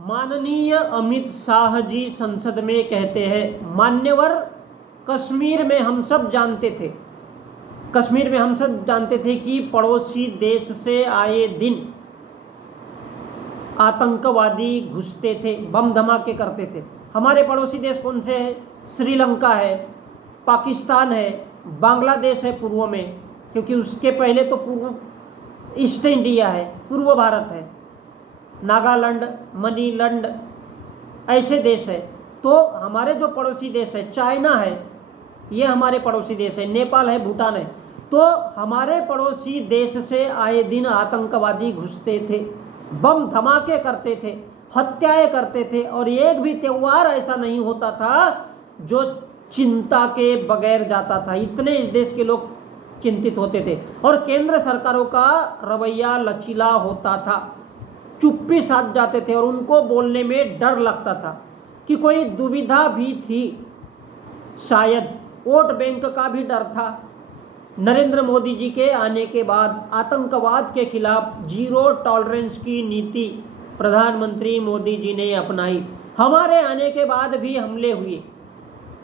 माननीय अमित शाह जी संसद में कहते हैं, मान्यवर कश्मीर में हम सब जानते थे कि पड़ोसी देश से आए दिन आतंकवादी घुसते थे, बम धमाके करते थे। हमारे पड़ोसी देश कौन से हैं? श्रीलंका है, पाकिस्तान है, बांग्लादेश है पूर्व में, क्योंकि उसके पहले तो पूर्व ईस्ट इंडिया है, पूर्व भारत है, नागालैंड, मणिलैंड, ऐसे देश है। तो हमारे जो पड़ोसी देश है, चाइना है, ये हमारे पड़ोसी देश है, नेपाल है, भूटान है। तो हमारे पड़ोसी देश से आए दिन आतंकवादी घुसते थे, बम धमाके करते थे, हत्याएं करते थे, और एक भी त्योहार ऐसा नहीं होता था जो चिंता के बगैर जाता था। इतने इस देश के लोग चिंतित होते थे, और केंद्र सरकारों का रवैया लचीला होता था, चुप्पी साध जाते थे, और उनको बोलने में डर लगता था कि कोई दुविधा भी थी, शायद वोट बैंक का भी डर था। नरेंद्र मोदी जी के आने के बाद आतंकवाद के खिलाफ जीरो टॉलरेंस की नीति प्रधानमंत्री मोदी जी ने अपनाई। हमारे आने के बाद भी हमले हुए,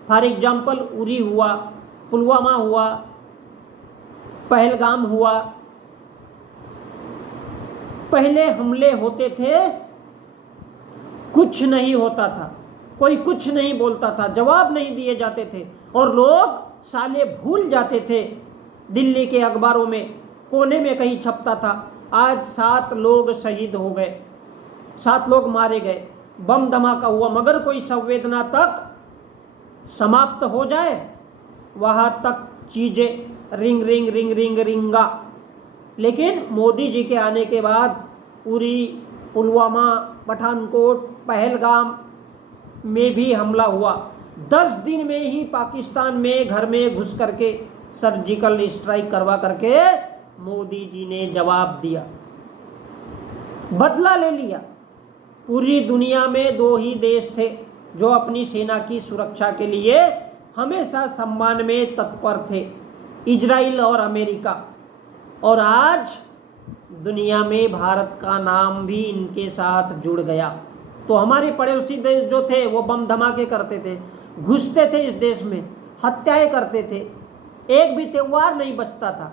फॉर एग्जाम्पल उरी हुआ, पुलवामा हुआ, पहलगाम हुआ। पहले हमले होते थे, कुछ नहीं होता था, कोई कुछ नहीं बोलता था, जवाब नहीं दिए जाते थे, और लोग साले भूल जाते थे। दिल्ली के अखबारों में कोने में कहीं छपता था, आज 7 लोग शहीद हो गए, 7 लोग मारे गए, बम धमाका हुआ, मगर कोई संवेदना तक समाप्त हो जाए, वहां तक चीजें रिंग रिंग रिंग रिंग रिंगा। लेकिन मोदी जी के आने के बाद उरी, पुलवामा, पठानकोट, पहलगाम में भी हमला हुआ। 10 दिन में ही पाकिस्तान में घर में घुस करके सर्जिकल स्ट्राइक करवा करके मोदी जी ने जवाब दिया, बदला ले लिया। पूरी दुनिया में 2 ही देश थे जो अपनी सेना की सुरक्षा के लिए हमेशा सम्मान में तत्पर थे, इजराइल और अमेरिका। और आज दुनिया में भारत का नाम भी इनके साथ जुड़ गया। तो हमारे पड़ोसी देश जो थे वो बम धमाके करते थे, घुसते थे इस देश में, हत्याएं करते थे, एक भी त्योहार नहीं बचता था।